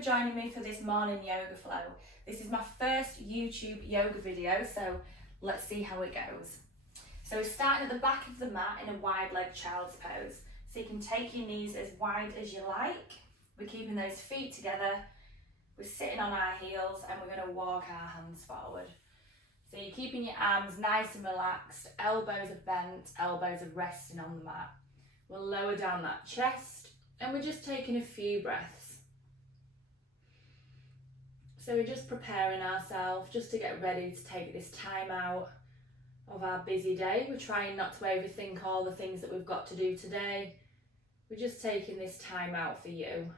for joining me for this morning yoga flow. This is my first YouTube yoga video, so let's see how it goes. So we're starting at the back of the mat in a wide leg child's pose. So you can take your knees as wide as you like. We're keeping those feet together. We're sitting on our heels and we're going to walk our hands forward. So you're keeping your arms nice and relaxed, elbows are bent, elbows are resting on the mat. We'll lower down that chest and we're just taking a few breaths. So we're just preparing ourselves just to get ready to take this time out of our busy day. We're trying not to overthink all the things that we've got to do today. We're just taking this time out for you.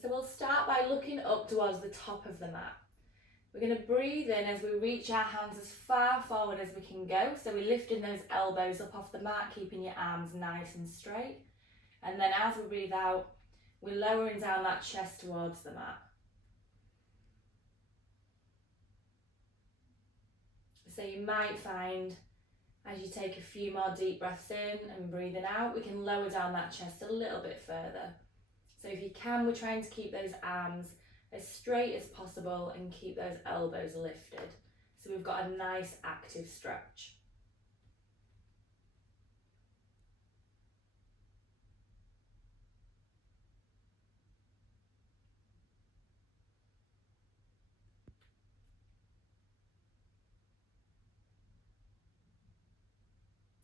So we'll start by looking up towards the top of the mat. We're going to breathe in as we reach our hands as far forward as we can go. So we're lifting those elbows up off the mat, keeping your arms nice and straight. And then as we breathe out, we're lowering down that chest towards the mat. So you might find as you take a few more deep breaths in and breathing out, we can lower down that chest a little bit further. So if you can, we're trying to keep those arms as straight as possible and keep those elbows lifted. So we've got a nice active stretch.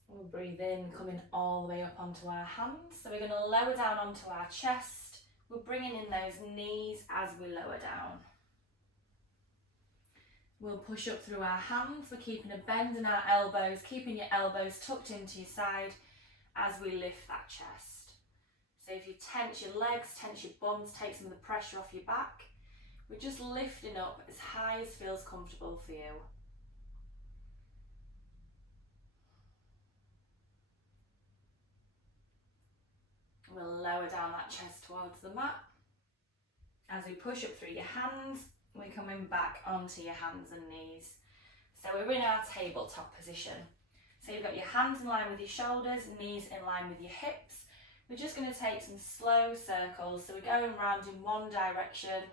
We'll breathe in, coming all the way up onto our hands. So we're going to lower down onto our chest. We're bringing in those knees as we lower down. We'll push up through our hands. We're keeping a bend in our elbows, keeping your elbows tucked into your side as we lift that chest. So if you tense your legs, tense your bums, take some of the pressure off your back. We're just lifting up as high as feels comfortable for you. We'll lower down that chest towards the mat. As we push up through your hands, we're coming back onto your hands and knees. So we're in our tabletop position. So you've got your hands in line with your shoulders, knees in line with your hips. We're just going to take some slow circles. So we're going round in one direction,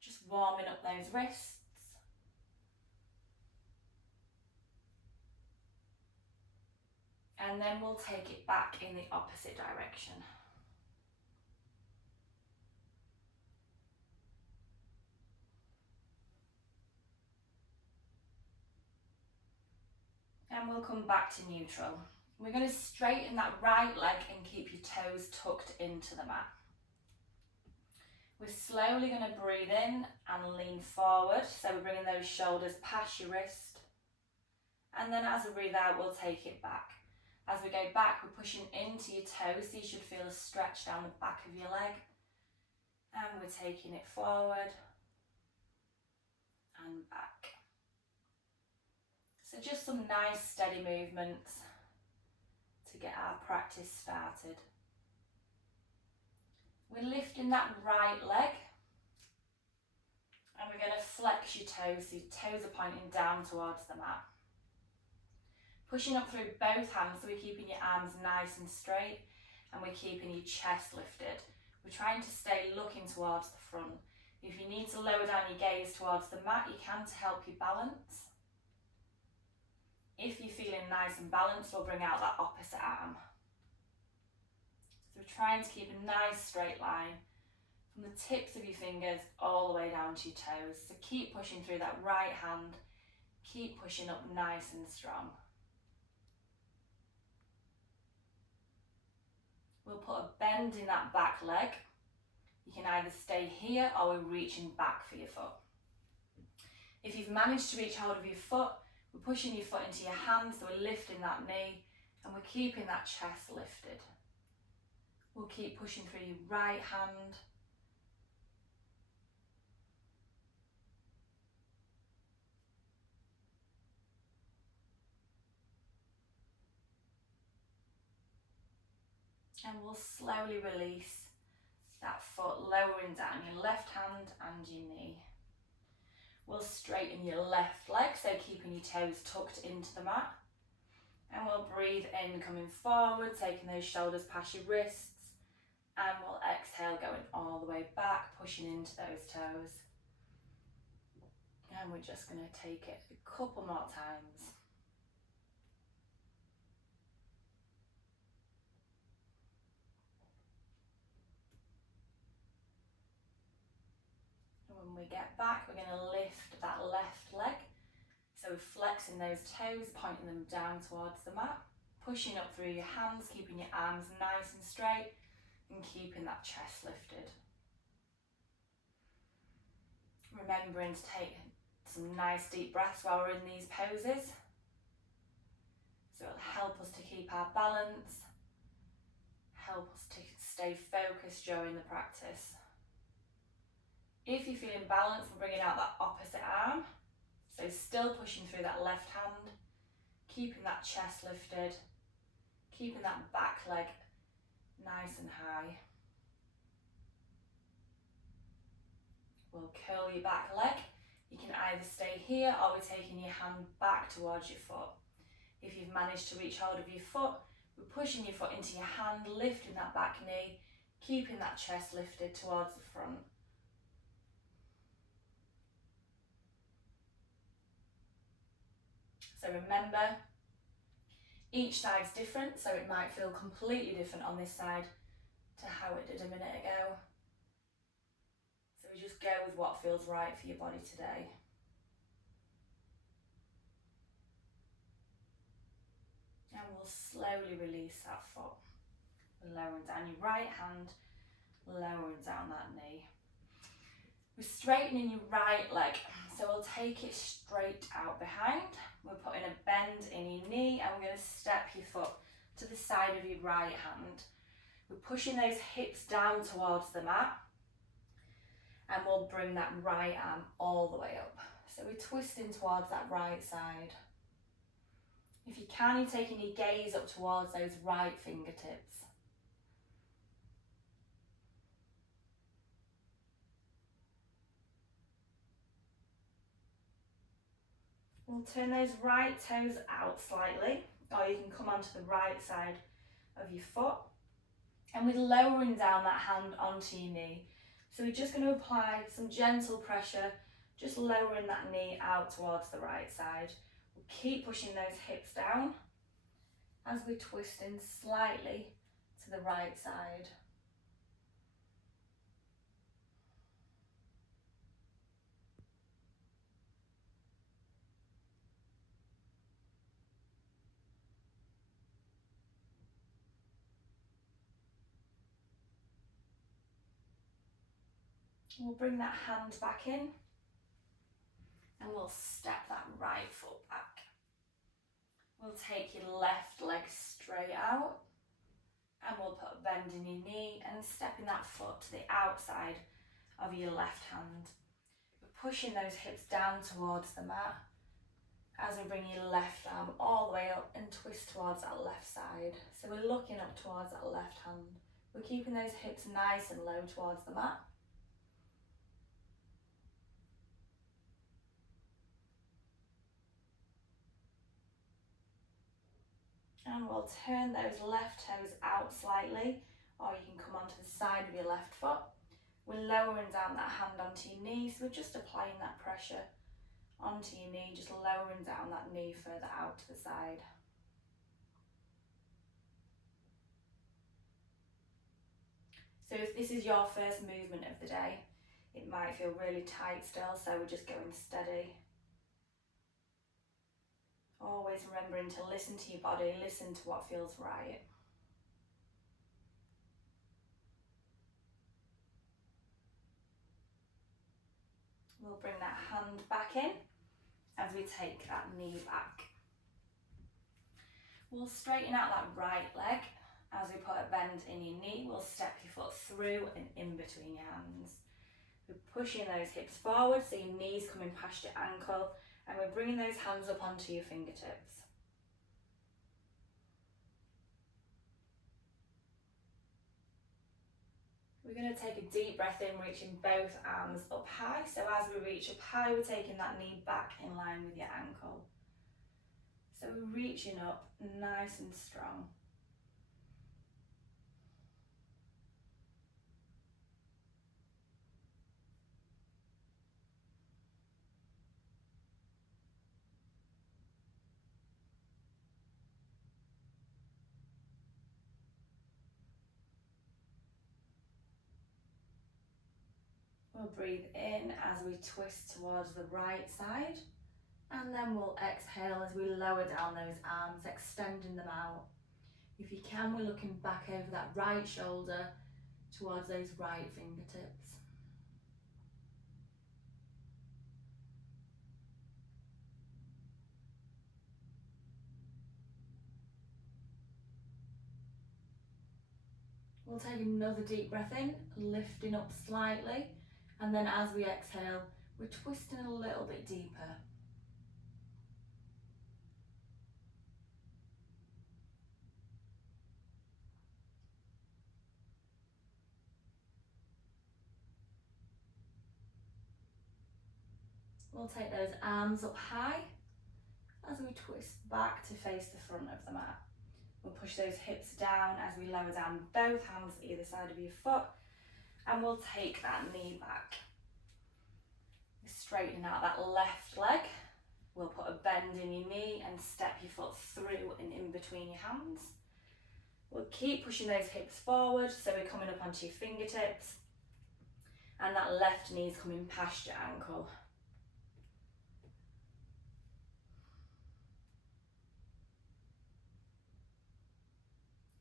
just warming up those wrists. And then we'll take it back in the opposite direction. And we'll come back to neutral. We're going to straighten that right leg and keep your toes tucked into the mat. We're slowly going to breathe in and lean forward. So we're bringing those shoulders past your wrist. And then as we breathe out, we'll take it back. As we go back, we're pushing into your toes, so you should feel a stretch down the back of your leg. And we're taking it forward and back. So just some nice steady movements to get our practice started. We're lifting that right leg and we're going to flex your toes, so your toes are pointing down towards the mat. Pushing up through both hands, so we're keeping your arms nice and straight and we're keeping your chest lifted. We're trying to stay looking towards the front. If you need to lower down your gaze towards the mat, you can to help you balance. If you're feeling nice and balanced, we'll bring out that opposite arm. So we're trying to keep a nice straight line from the tips of your fingers all the way down to your toes. So keep pushing through that right hand, keep pushing up nice and strong. We'll put a bend in that back leg. You can either stay here or we're reaching back for your foot. If you've managed to reach hold of your foot, we're pushing your foot into your hand, so we're lifting that knee and we're keeping that chest lifted. We'll keep pushing through your right hand. And we'll slowly release that foot, lowering down your left hand and your knee. We'll straighten your left leg, so keeping your toes tucked into the mat. And we'll breathe in, coming forward, taking those shoulders past your wrists. And we'll exhale, going all the way back, pushing into those toes. And we're just going to take it a couple more times. And when we get back, we're going to lift that left leg. So we're flexing those toes, pointing them down towards the mat, pushing up through your hands, keeping your arms nice and straight, and keeping that chest lifted. Remembering to take some nice deep breaths while we're in these poses. So it'll help us to keep our balance, help us to stay focused during the practice. If you're feeling balanced, we're bringing out that opposite arm. So still pushing through that left hand, keeping that chest lifted, keeping that back leg nice and high. We'll curl your back leg. You can either stay here or we're taking your hand back towards your foot. If you've managed to reach hold of your foot, we're pushing your foot into your hand, lifting that back knee, keeping that chest lifted towards the front. So remember, each side's different, so it might feel completely different on this side to how it did a minute ago. So we just go with what feels right for your body today. And we'll slowly release that foot. Lowering down your right hand, lowering down that knee. We're straightening your right leg, so we'll take it straight out behind. We're putting a bend in your knee and we're going to step your foot to the side of your right hand. We're pushing those hips down towards the mat and we'll bring that right arm all the way up. So we're twisting towards that right side. If you can, you're taking your gaze up towards those right fingertips. We'll turn those right toes out slightly, or you can come onto the right side of your foot. And we're lowering down that hand onto your knee. So we're just going to apply some gentle pressure, just lowering that knee out towards the right side. We'll keep pushing those hips down as we're twisting slightly to the right side. We'll bring that hand back in and we'll step that right foot back. We'll take your left leg straight out and we'll put a bend in your knee and stepping that foot to the outside of your left hand. We're pushing those hips down towards the mat as we bring your left arm all the way up and twist towards that left side. So we're looking up towards that left hand. We're keeping those hips nice and low towards the mat. And we'll turn those left toes out slightly, or you can come onto the side of your left foot. We're lowering down that hand onto your knee, so we're just applying that pressure onto your knee, just lowering down that knee further out to the side. So if this is your first movement of the day, it might feel really tight still, so we're just going steady. Always remembering to listen to your body, listen to what feels right. We'll bring that hand back in as we take that knee back. We'll straighten out that right leg. As we put a bend in your knee, we'll step your foot through and in between your hands. We're pushing those hips forward so your knee's coming past your ankle, and we're bringing those hands up onto your fingertips. We're going to take a deep breath in, reaching both arms up high. So as we reach up high, we're taking that knee back in line with your ankle. So we're reaching up nice and strong. We'll breathe in as we twist towards the right side, and then we'll exhale as we lower down those arms, extending them out. If you can, we're looking back over that right shoulder towards those right fingertips. We'll take another deep breath in, lifting up slightly, and then as we exhale, we're twisting a little bit deeper. We'll take those arms up high as we twist back to face the front of the mat. We'll push those hips down as we lower down both hands either side of your foot, and we'll take that knee back. Straighten out that left leg. We'll put a bend in your knee and step your foot through and in between your hands. We'll keep pushing those hips forward, so we're coming up onto your fingertips, and that left knee's coming past your ankle.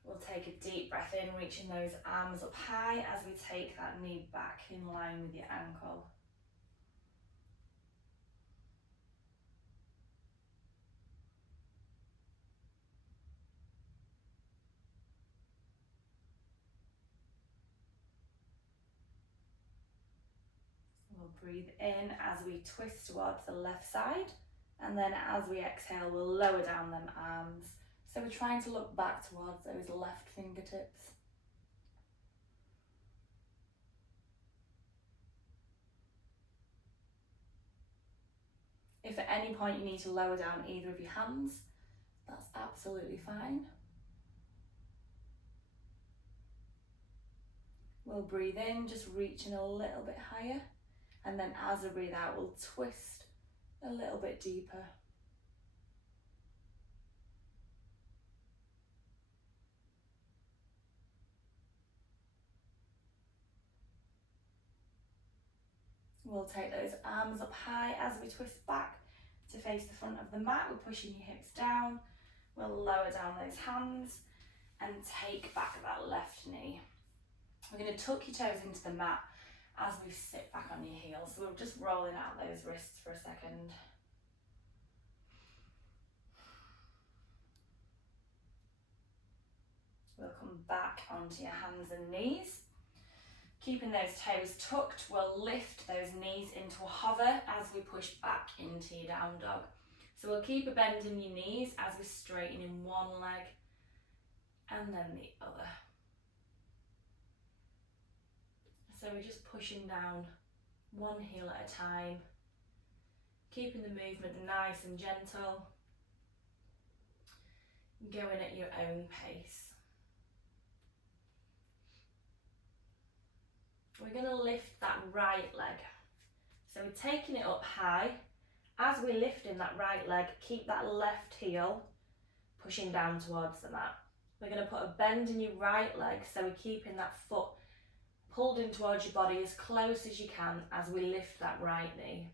We'll take a deep breath in, reaching those arms up high as we take that knee back in line with your ankle. We'll breathe in as we twist towards the left side, and then as we exhale, we'll lower down them arms. So we're trying to look back towards those left fingertips. If at any point you need to lower down either of your hands, that's absolutely fine. We'll breathe in, just reaching a little bit higher, and then as we breathe out, we'll twist a little bit deeper. We'll take those arms up high as we twist back to face the front of the mat. We're pushing your hips down. We'll lower down those hands and take back that left knee. We're going to tuck your toes into the mat as we sit back on your heels. So we're just rolling out those wrists for a second. We'll come back onto your hands and knees. Keeping those toes tucked, we'll lift those knees into a hover as we push back into your down dog. So we'll keep a bend in your knees as we straighten in one leg and then the other. So we're just pushing down one heel at a time, keeping the movement nice and gentle, going at your own pace. We're going to lift that right leg. So we're taking it up high. As we're lifting that right leg, keep that left heel pushing down towards the mat. We're going to put a bend in your right leg, so we're keeping that foot pulled in towards your body as close as you can as we lift that right knee.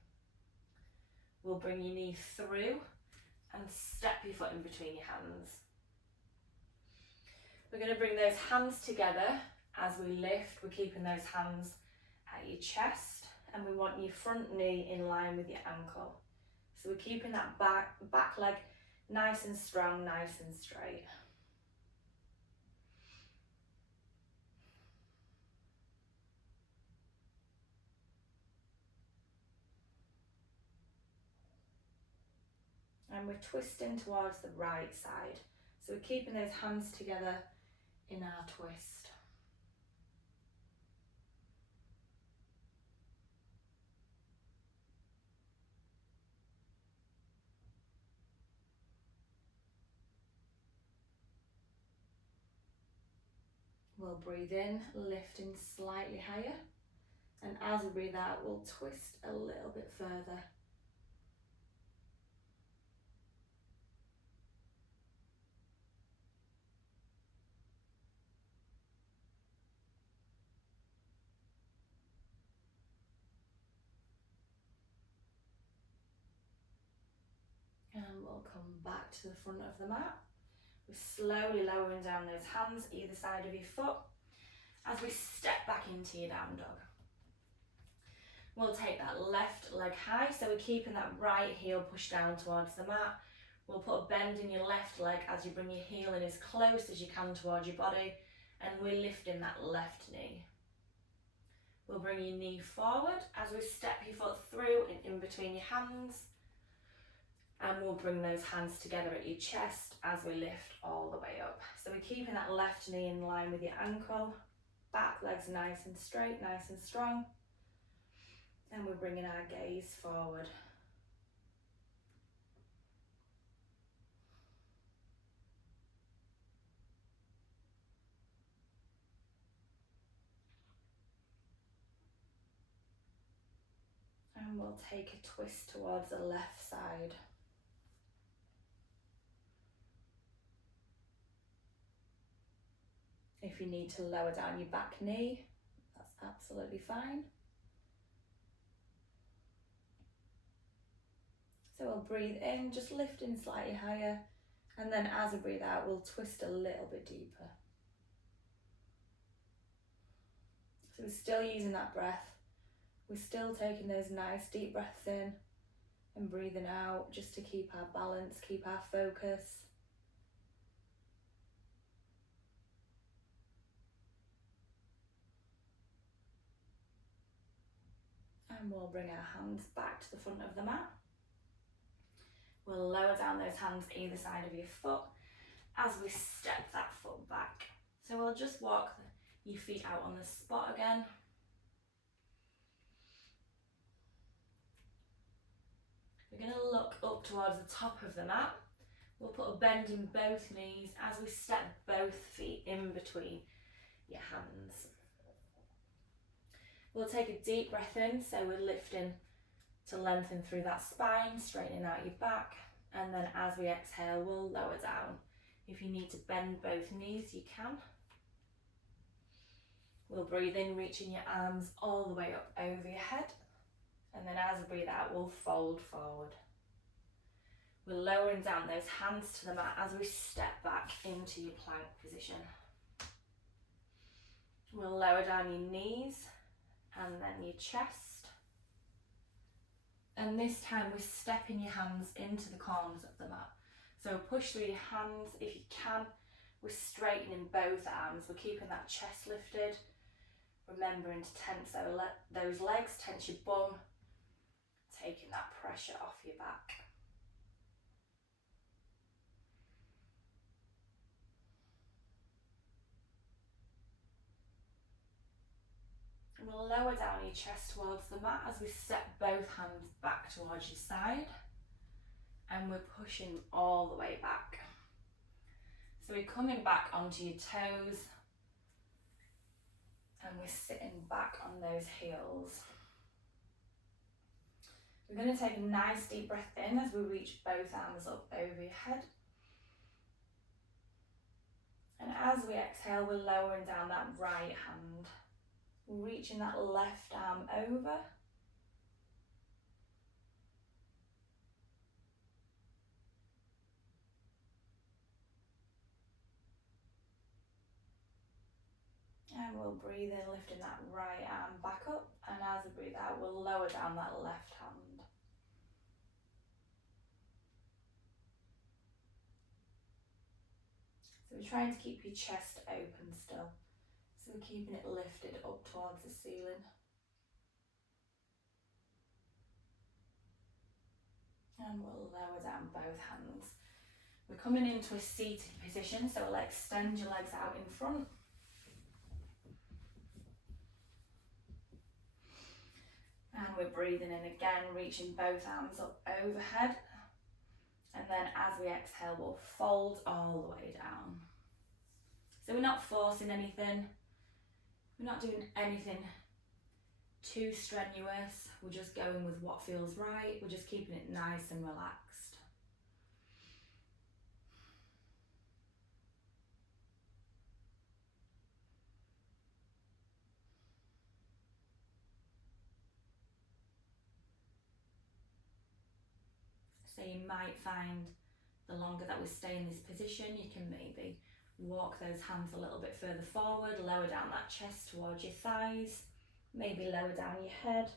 We'll bring your knee through and step your foot in between your hands. We're going to bring those hands together. As we lift, we're keeping those hands at your chest, and we want your front knee in line with your ankle. So we're keeping that back leg nice and strong, nice and straight. And we're twisting towards the right side. So we're keeping those hands together in our twist. We'll breathe in, lifting slightly higher. And as we breathe out, we'll twist a little bit further. And we'll come back to the front of the mat. We're slowly lowering down those hands either side of your foot as we step back into your down dog. We'll take that left leg high, so we're keeping that right heel pushed down towards the mat. We'll put a bend in your left leg as you bring your heel in as close as you can towards your body, and we're lifting that left knee. We'll bring your knee forward as we step your foot through and in between your hands. And we'll bring those hands together at your chest as we lift all the way up. So we're keeping that left knee in line with your ankle, back legs nice and straight, nice and strong. And we're bringing our gaze forward. And we'll take a twist towards the left side. If you need to lower down your back knee, that's absolutely fine. So we'll breathe in, just lifting slightly higher, and then as we breathe out, we'll twist a little bit deeper. So we're still using that breath. We're still taking those nice deep breaths in and breathing out just to keep our balance, keep our focus. And we'll bring our hands back to the front of the mat. We'll lower down those hands either side of your foot as we step that foot back. So we'll just walk your feet out on the spot again. We're going to look up towards the top of the mat. We'll put a bend in both knees as we step both feet in between your hands. We'll take a deep breath in, so we're lifting to lengthen through that spine, straightening out your back, and then as we exhale, we'll lower down. If you need to bend both knees, you can. We'll breathe in, reaching your arms all the way up over your head, and then as we breathe out, we'll fold forward. We're lowering down those hands to the mat as we step back into your plank position. We'll lower down your knees and then your chest. And this time we're stepping your hands into the corners of the mat. So push through your hands if you can. We're straightening both arms. We're keeping that chest lifted. Remembering to tense those legs, tense your bum, taking that pressure off your back. And we'll lower down your chest towards the mat as we step both hands back towards your side. And we're pushing all the way back. So we're coming back onto your toes. And we're sitting back on those heels. We're going to take a nice deep breath in as we reach both arms up over your head. And as we exhale, we're lowering down that right hand. We're reaching that left arm over. And we'll breathe in, lifting that right arm back up. And as we breathe out, we'll lower down that left hand. So we're trying to keep your chest open still. So we're keeping it lifted up towards the ceiling. And we'll lower down both hands. We're coming into a seated position, so we'll extend your legs out in front. And we're breathing in again, reaching both arms up overhead. And then as we exhale, we'll fold all the way down. So we're not forcing anything. We're not doing anything too strenuous, we're just going with what feels right, we're just keeping it nice and relaxed. So you might find the longer that we stay in this position, you can maybe walk those hands a little bit further forward, lower down that chest towards your thighs, maybe lower down your head.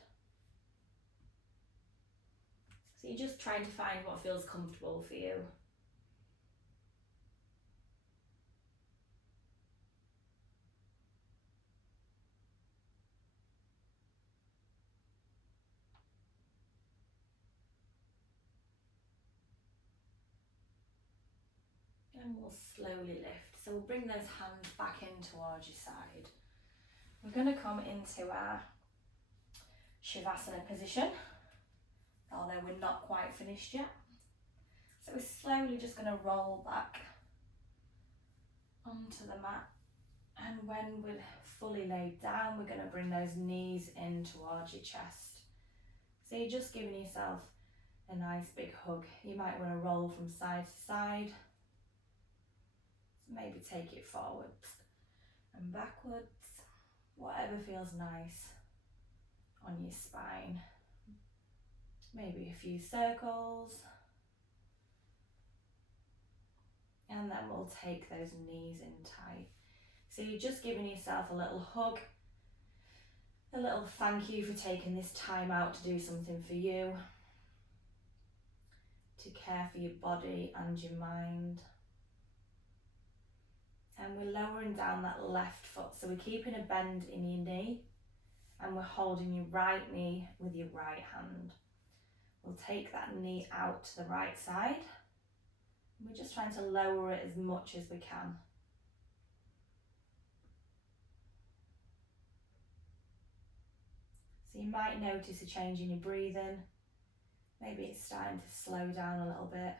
So you're just trying to find what feels comfortable for you. And we'll slowly lift. So we'll bring those hands back in towards your side. We're going to come into our Savasana position, although we're not quite finished yet. So we're slowly just going to roll back onto the mat, and when we're fully laid down, we're going to bring those knees in towards your chest. So you're just giving yourself a nice big hug. You might want to roll from side to side, maybe take it forwards and backwards, whatever feels nice on your spine. Maybe a few circles, and then we'll take those knees in tight. So you're just giving yourself a little hug, a little thank you for taking this time out to do something for you, to care for your body and your mind. And we're lowering down that left foot, so we're keeping a bend in your knee, and we're holding your right knee with your right hand. We'll take that knee out to the right side. We're just trying to lower it as much as we can. So you might notice a change in your breathing. Maybe it's starting to slow down a little bit.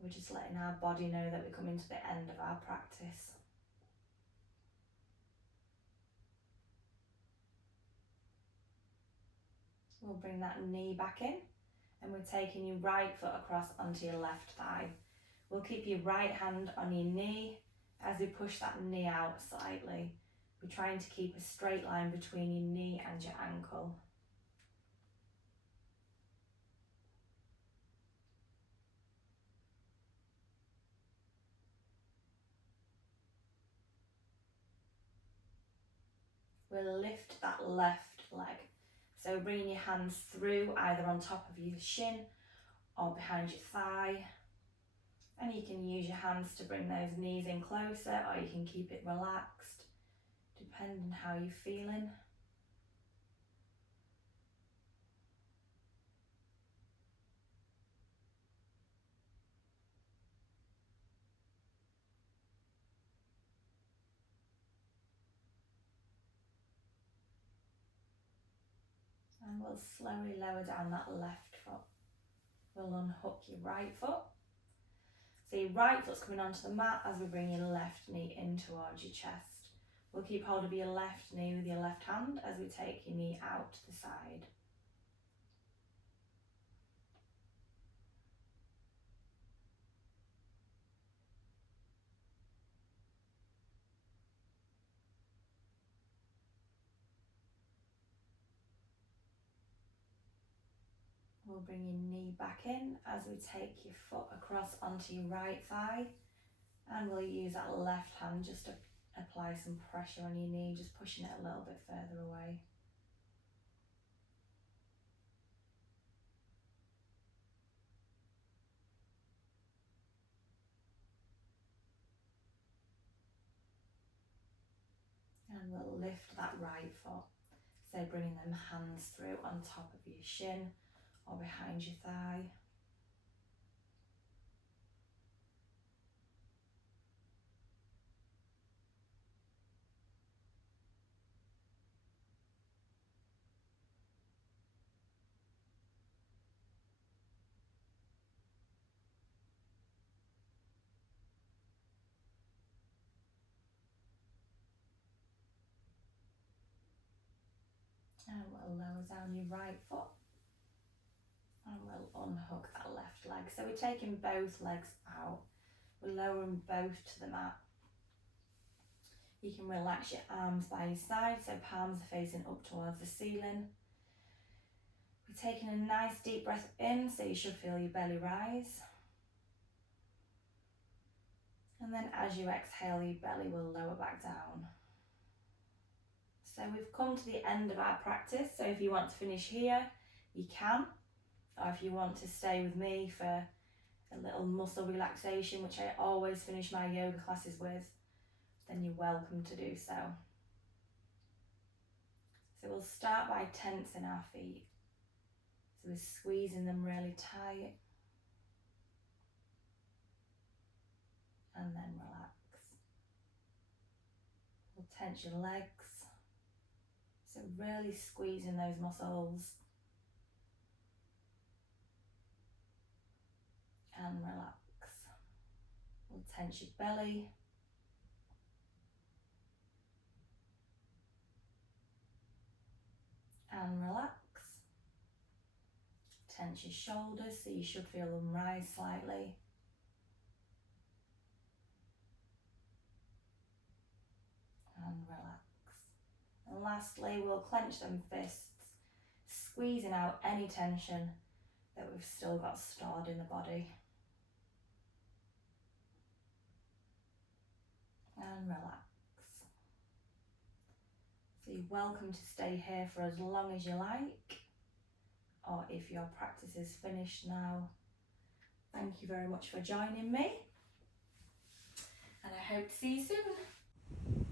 We're just letting our body know that we're coming to the end of our practice. We'll bring that knee back in, and we're taking your right foot across onto your left thigh. We'll keep your right hand on your knee as we push that knee out slightly. We're trying to keep a straight line between your knee and your ankle. We'll lift that left leg. So bringing your hands through either on top of your shin or behind your thigh. And you can use your hands to bring those knees in closer, or you can keep it relaxed, depending how you're feeling. And we'll slowly lower down that left foot. We'll unhook your right foot. So your right foot's coming onto the mat as we bring your left knee in towards your chest. We'll keep hold of your left knee with your left hand as we take your knee out to the side. We'll bring your knee back in as we take your foot across onto your right thigh, and we'll use that left hand just to apply some pressure on your knee, just pushing it a little bit further away. And we'll lift that right foot, so bringing them hands through on top of your shin or behind your thigh. And we'll lower down your right foot. And we'll unhook that left leg. So we're taking both legs out. We're lowering both to the mat. You can relax your arms by your side, so palms are facing up towards the ceiling. We're taking a nice deep breath in, so you should feel your belly rise. And then as you exhale, your belly will lower back down. So we've come to the end of our practice, so if you want to finish here, you can. Or if you want to stay with me for a little muscle relaxation, which I always finish my yoga classes with, then you're welcome to do so. So we'll start by tensing our feet. So we're squeezing them really tight. And then relax. We'll tense your legs. So really squeezing those muscles. And relax. We'll tense your belly. And relax. Tense your shoulders, so you should feel them rise slightly. And relax. And lastly, we'll clench them fists, squeezing out any tension that we've still got stored in the body. And relax. So you're welcome to stay here for as long as you like, or if your practice is finished now. Thank you very much for joining me, and I hope to see you soon.